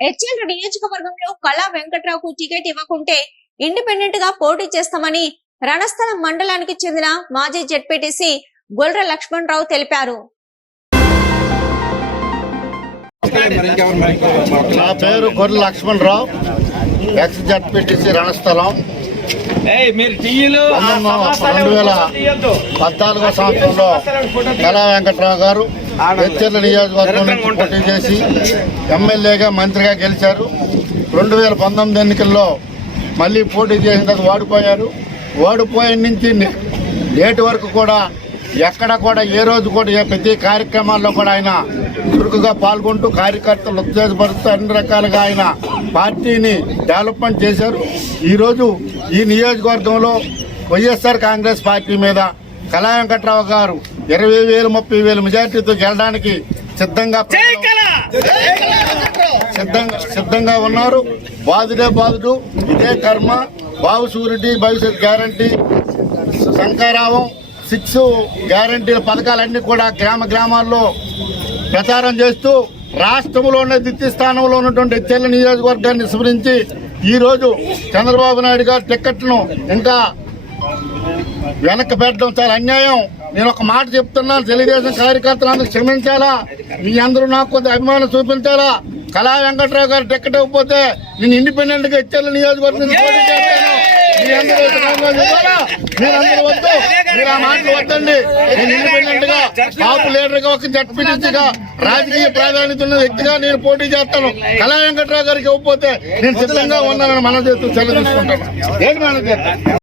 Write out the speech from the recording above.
HL నియోజకవర్గంలో కళా వెంకట్రావుకు ticket ఇవ్వకుంటే ఇండిపెండెంట్గా పోటీ చేస్తామని రణస్థలం మండలానికి చెందిన మాజీ జెడ్పీటీసీ గొల్ర లక్ష్మణ్ రావు తెలిపారు. నా పేరు గొర్రె లక్ష్మణరావు ఎక్స్ జడ్పీటీసీ రణస్థలం. ఏయ్, మీరు టీలు రెండు వేల పద్నాలుగో సంవత్సరంలో కళా వెంకట్రావు గారు హెచ్చర్ల నియోజకవర్గం నుంచి పోటీ చేసి ఎమ్మెల్యేగా మంత్రిగా గెలిచారు. రెండు వేల పంతొమ్మిది ఎన్నికల్లో మళ్ళీ పోటీ చేసిన తర్వాత ఓడిపోయారు ఓడిపోయిన నుంచి నేటి వరకు కూడా ఎక్కడ కూడా ఏ రోజు కూడా ప్రతి కార్యక్రమాల్లో కూడా ఆయన చురుకుగా పాల్గొంటూ కార్యకర్తలు ఉత్తేజపరుస్తూ అన్ని రకాలుగా ఆయన పార్టీని డెవలప్మెంట్ చేశారు. ఈరోజు ఈ నియోజకవర్గంలో వైఎస్ఆర్ కాంగ్రెస్ పార్టీ మీద కళా వెంకట్రావు గారు ఇరవై వేలు ముప్పై వేలు మెజార్టీతో గెలడానికి సిద్ధంగా సిద్ధంగా సిద్ధంగా ఉన్నారు. బాధుడే బాధుడు ఇదే కర్మ. బాబు సూరిటీ భవిష్యత్ గ్యారంటీ. శంకారావం సిక్స్ గ్యారంటీల పథకాలన్నీ కూడా గ్రామ గ్రామాల్లో ప్రచారం చేస్తూ రాష్ట్రంలోనే ద్వితీయ స్థానంలో ఉన్నటువంటి హెచ్ఎల్ నియోజకవర్గాన్ని స్మరించి ఈరోజు చంద్రబాబు నాయుడు గారు టిక్కెట్ను ఇంకా వెనక్కి పెట్టడం చాలా అన్యాయం. నేను ఒక మాట చెప్తున్నాను తెలుగుదేశం కార్యకర్తలందరూ క్షమించాలా? మీ అందరూ నాకు కొంత అభిమానం చూపించాలా? కళా వెంకట్రావు గారు టికెట్ ఇవ్వకపోతే నేను ఇండిపెండెంట్గా ఇచ్చాను నియోజకవర్గం పోటీ చేస్తాను. మీరందరూ వద్దు. మీరు ఆ మాటలు వద్దండి. నేను ఇండిపెండెంట్గా లీడర్గా ఒక జడ్పీటీసీగా రాజకీయ ప్రాధాన్యత ఉన్న వ్యక్తిగా నేను పోటీ చేస్తాను. కళా వెంకట్రావు గారికి ఇవ్వకపోతే నేను సిద్ధంగా ఉన్నానని మన చేస్తూ సెలవు తీసుకుంటాను. ఏంటి చేస్తాను